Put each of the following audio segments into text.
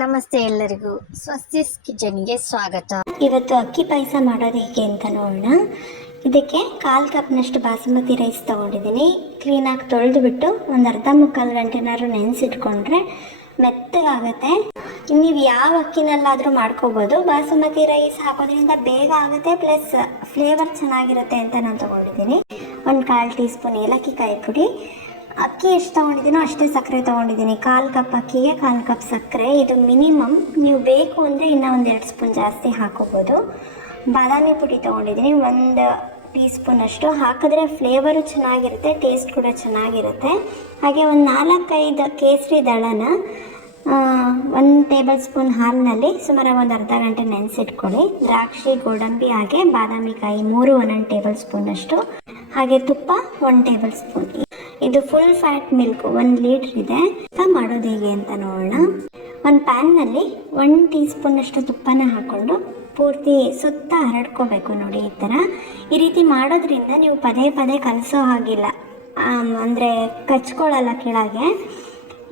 ನಮಸ್ತೆ ಎಲ್ಲರಿಗೂ ಸ್ವಸ್ತಿಸ್ ಕಿಚನ್ಗೆ ಸ್ವಾಗತ. ಇವತ್ತು ಅಕ್ಕಿ ಪಾಯಸ ಮಾಡೋದು ಹೇಗೆ ಅಂತ ನೋಡೋಣ. ಇದಕ್ಕೆ 1/4 ಕಪ್ನಷ್ಟು ಬಾಸುಮತಿ ರೈಸ್ ತೊಗೊಂಡಿದ್ದೀನಿ. ಕ್ಲೀನಾಗಿ ತೊಳೆದುಬಿಟ್ಟು ಒಂದು ಅರ್ಧ ಮುಕ್ಕಾಲು ಗಂಟೆನಾದ್ರು ನೆನೆಸಿಟ್ಕೊಂಡ್ರೆ ಮೆತ್ತಗಾಗುತ್ತೆ. ನೀವು ಯಾವ ಅಕ್ಕಿನಲ್ಲಾದರೂ ಮಾಡ್ಕೋಬೋದು. ಬಾಸುಮತಿ ರೈಸ್ ಹಾಕೋದ್ರಿಂದ ಬೇಗ ಆಗುತ್ತೆ, ಪ್ಲಸ್ ಫ್ಲೇವರ್ ಚೆನ್ನಾಗಿರುತ್ತೆ ಅಂತ ನಾನು ತೊಗೊಂಡಿದ್ದೀನಿ. ಒಂದು 1/4 ಟೀ ಸ್ಪೂನ್ ಏಲಕ್ಕಿ ಕಾಯಿ ಪುಡಿ. ಅಕ್ಕಿ ಎಷ್ಟು ತೊಗೊಂಡಿದ್ದೀನೋ ಅಷ್ಟೇ ಸಕ್ಕರೆ ತೊಗೊಂಡಿದ್ದೀನಿ. 1/4 ಕಪ್ ಅಕ್ಕಿಗೆ 1/4 ಕಪ್ ಸಕ್ಕರೆ. ಇದು ಮಿನಿಮಮ್. ನೀವು ಬೇಕು ಅಂದರೆ ಇನ್ನೂ ಒಂದು 2 ಸ್ಪೂನ್ ಜಾಸ್ತಿ ಹಾಕೋಬೋದು. ಬಾದಾಮಿ ಪುಡಿ ತೊಗೊಂಡಿದ್ದೀನಿ, 1 ಟೀ ಸ್ಪೂನಷ್ಟು. ಹಾಕಿದ್ರೆ ಫ್ಲೇವರು ಚೆನ್ನಾಗಿರುತ್ತೆ, ಟೇಸ್ಟ್ ಕೂಡ ಚೆನ್ನಾಗಿರುತ್ತೆ. ಹಾಗೆ ಒಂದು 4-5 ಕೇಸರಿ ದಳನ 1 ಟೇಬಲ್ ಸ್ಪೂನ್ ಹಾಲಿನಲ್ಲಿ ಸುಮಾರಾಗಿ ಒಂದು ಅರ್ಧ ಗಂಟೆ ನೆನೆಸಿಟ್ಕೊಳ್ಳಿ. ದ್ರಾಕ್ಷಿ, ಗೋಡಂಬಿ ಹಾಗೆ ಬಾದಾಮಿ ಕಾಯಿ 3 1 ಟೇಬಲ್ ಸ್ಪೂನಷ್ಟು. ಹಾಗೆ ತುಪ್ಪ 1 ಟೇಬಲ್ ಸ್ಪೂನ್. ಇದು ಫುಲ್ ಫ್ಯಾಟ್ ಮಿಲ್ಕ್ 1 ಲೀಟ್ರ್ ಇದೆ. ಮಾಡೋದು ಹೇಗೆ ಅಂತ ನೋಡೋಣ. ಒಂದು ಪ್ಯಾನ್ನಲ್ಲಿ 1 ಟೀ ಸ್ಪೂನಷ್ಟು ತುಪ್ಪನ ಹಾಕ್ಕೊಂಡು ಪೂರ್ತಿ ಸುತ್ತ ಹರಡ್ಕೋಬೇಕು. ನೋಡಿ, ಈ ರೀತಿ ಮಾಡೋದ್ರಿಂದ ನೀವು ಪದೇ ಪದೇ ಕಲಸೋ ಹಾಗಿಲ್ಲ, ಅಂದರೆ ಕಚ್ಕೊಳ್ಳಲ್ಲ ಕೆಳಗೆ.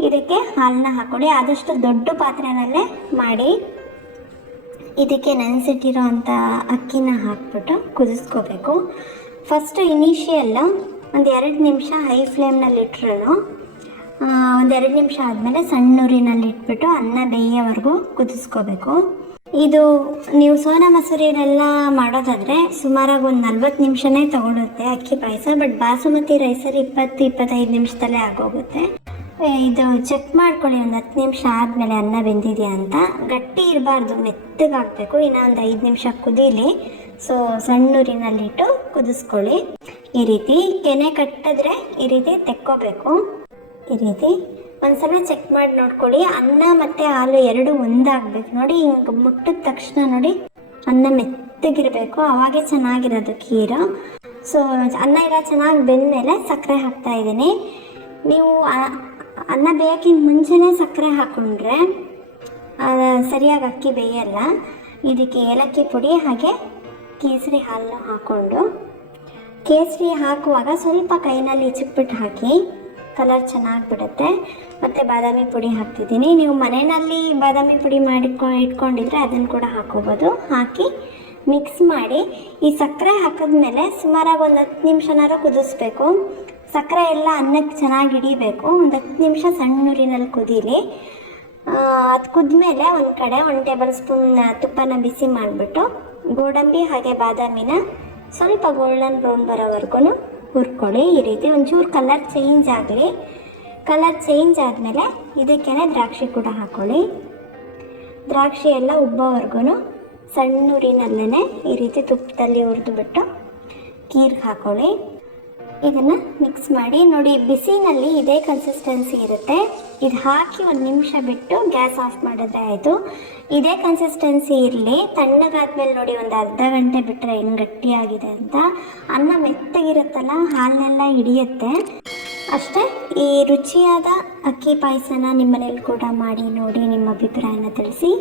ಇದಕ್ಕೆ ಹಾಲನ್ನ ಹಾಕ್ಕೊಳ್ಳಿ. ಆದಷ್ಟು ದೊಡ್ಡ ಪಾತ್ರೆನಲ್ಲೇ ಮಾಡಿ ಇದಕ್ಕೆ ನೆನೆಸಿಟ್ಟಿರೋ ಅಂಥ ಅಕ್ಕಿನ ಹಾಕ್ಬಿಟ್ಟು ಕುದಿಸ್ಕೋಬೇಕು. ಫಸ್ಟು ಇನಿಷಿಯಲ್ ಒಂದು 2 ನಿಮಿಷ ಹೈ ಫ್ಲೇಮ್ನಲ್ಲಿ ಇಟ್ಟರು, ಒಂದು 2 ನಿಮಿಷ ಆದಮೇಲೆ ಸಣ್ಣ ಉರಿನಲ್ಲಿ ಇಟ್ಬಿಟ್ಟು ಅನ್ನ ಬೇಯೋವರೆಗೂ ಕುದಿಸ್ಕೋಬೇಕು. ಇದು ನೀವು ಸೋನಾ ಮಸೂರಿನೆಲ್ಲ ಮಾಡೋದಾದರೆ ಸುಮಾರಾಗಿ ಒಂದು 40 ನಿಮಿಷನೇ ತೊಗೊಳುತ್ತೆ ಅಕ್ಕಿ ಪಾಯಸ. ಬಟ್ ಬಾಸುಮತಿ ರೈಸಲ್ಲಿ 20-25 ನಿಮಿಷದಲ್ಲೇ ಆಗೋಗುತ್ತೆ. ಇದು ಚೆಕ್ ಮಾಡ್ಕೊಳ್ಳಿ ಒಂದು 10 ನಿಮಿಷ ಆದಮೇಲೆ ಅನ್ನ ಬೆಂದಿದೆಯಾ ಅಂತ. ಗಟ್ಟಿ ಇರಬಾರ್ದು, ಮೆತ್ತಗಾಗಬೇಕು. ಇನ್ನೂ ಒಂದು 5 ನಿಮಿಷ ಕುದೀಲಿ. ಸೊ ಸಣ್ಣ ಉರಿನಲ್ಲಿಟ್ಟು ಕುದಿಸ್ಕೊಳ್ಳಿ. ಈ ರೀತಿ ಕೆನೆ ಕಟ್ಟಿದ್ರೆ ಈ ರೀತಿ ತೆಕ್ಕೋಬೇಕು. ಈ ರೀತಿ ಒಂದ್ಸಲ ಚೆಕ್ ಮಾಡಿ ನೋಡ್ಕೊಳ್ಳಿ. ಅನ್ನ ಮತ್ತು ಹಾಲು ಎರಡು ಒಂದಾಗಬೇಕು. ನೋಡಿ, ಹಿಂಗೆ ಮುಟ್ಟಿದ ತಕ್ಷಣ ನೋಡಿ ಅನ್ನ ಮೆತ್ತಗಿರಬೇಕು, ಅವಾಗೇ ಚೆನ್ನಾಗಿರೋದು ಖೀರು. ಸೊ ಅನ್ನ ಎಲ್ಲ ಚೆನ್ನಾಗಿ ಬೆಂದಮೇಲೆ ಸಕ್ಕರೆ ಹಾಕ್ತಾಯಿದ್ದೀನಿ. ನೀವು ಅನ್ನ ಬೇಯೋಕ್ಕಿಂತ ಮುಂಚೆನೇ ಸಕ್ಕರೆ ಹಾಕ್ಕೊಂಡ್ರೆ ಸರಿಯಾಗಿ ಅಕ್ಕಿ ಬೇಯಲ್ಲ. ಇದಕ್ಕೆ ಏಲಕ್ಕಿ ಪುಡಿ ಹಾಗೆ ಕೇಸರಿ ಹಾಲನ್ನು ಹಾಕ್ಕೊಂಡು, ಕೇಸರಿ ಹಾಕುವಾಗ ಸ್ವಲ್ಪ ಕೈನಲ್ಲಿ ಚಿಪ್ಪಿಟ್ಟು ಹಾಕಿ, ಕಲರ್ ಚೆನ್ನಾಗಿ ಬಿಡುತ್ತೆ. ಮತ್ತು ಬಾದಾಮಿ ಪುಡಿ ಹಾಕ್ತಿದ್ದೀನಿ. ನೀವು ಮನೆಯಲ್ಲಿ ಬಾದಾಮಿ ಪುಡಿ ಇಟ್ಕೊಂಡಿದ್ರೆ ಅದನ್ನು ಕೂಡ ಹಾಕೋಬೋದು. ಹಾಕಿ ಮಿಕ್ಸ್ ಮಾಡಿ ಈ ಸಕ್ಕರೆ ಹಾಕಿದ್ಮೇಲೆ ಸುಮಾರಾಗಿ ಒಂದು 10 ನಿಮಿಷನಾರು ಕುದಿಸ್ಬೇಕು. ಸಕ್ಕರೆ ಎಲ್ಲ ಅನ್ನಕ್ಕೆ ಚೆನ್ನಾಗಿ ಹಿಡಿಬೇಕು. ಒಂದು 10 ನಿಮಿಷ ಸಣ್ಣ ಉರಿನಲ್ಲಿ ಕುದೀಲಿ. ಅದು ಕುದ್ಮೇಲೆ ಒಂದು ಕಡೆ 1 ಟೇಬಲ್ ಸ್ಪೂನ್ ತುಪ್ಪನ ಬಿಸಿ ಮಾಡಿಬಿಟ್ಟು ಗೋಡಂಬಿ ಹಾಗೆ ಬಾದಾಮಿನ ಸ್ವಲ್ಪ ಗೋಲ್ಡನ್ ಬ್ರೌನ್ ಬರೋವರೆಗೂ ಹುರ್ಕೊಳ್ಳಿ. ಈ ರೀತಿ ಒಂಚೂರು ಕಲರ್ ಚೇಂಜ್ ಆಗಲಿ. ಕಲರ್ ಚೇಂಜ್ ಆದಮೇಲೆ ಇದಕ್ಕೇ ದ್ರಾಕ್ಷಿ ಕೂಡ ಹಾಕ್ಕೊಳ್ಳಿ. ದ್ರಾಕ್ಷಿ ಎಲ್ಲ ಉಬ್ಬೋವರೆಗೂ ಸಣ್ಣ ಉರಿನಲ್ಲೇ ಈ ರೀತಿ ತುಪ್ಪದಲ್ಲಿ ಹುರಿದುಬಿಟ್ಟು ಕೀರ್ಗೆ ಹಾಕ್ಕೊಳ್ಳಿ. ಇದನ್ನು ಮಿಕ್ಸ್ ಮಾಡಿ. ನೋಡಿ, ಬಿಸಿನಲ್ಲಿ ಇದೇ ಕನ್ಸಿಸ್ಟೆನ್ಸಿ ಇರುತ್ತೆ. ಇದು ಹಾಕಿ 1 ನಿಮಿಷ ಬಿಟ್ಟು ಗ್ಯಾಸ್ ಆಫ್ ಮಾಡಿದ್ರೆ ಆಯಿತು. ಇದೇ ಕನ್ಸಿಸ್ಟೆನ್ಸಿ ಇರಲಿ. ತಣ್ಣಗಾದ್ಮೇಲೆ ನೋಡಿ, ಒಂದು ಅರ್ಧ ಗಂಟೆ ಬಿಟ್ಟರೆ ಹೆಂಗೆ ಗಟ್ಟಿಯಾಗಿದೆ ಅಂತ. ಅನ್ನ ಮೆತ್ತಗಿರುತ್ತಲ್ಲ, ಹಾಲನ್ನೆಲ್ಲ ಹಿಡಿಯುತ್ತೆ ಅಷ್ಟೇ. ಈ ರುಚಿಯಾದ ಅಕ್ಕಿ ಪಾಯಸನ ನಿಮ್ಮ ಮನೇಲಿ ಕೂಡ ಮಾಡಿ ನೋಡಿ, ನಿಮ್ಮ ಅಭಿಪ್ರಾಯನ ತಿಳಿಸಿ.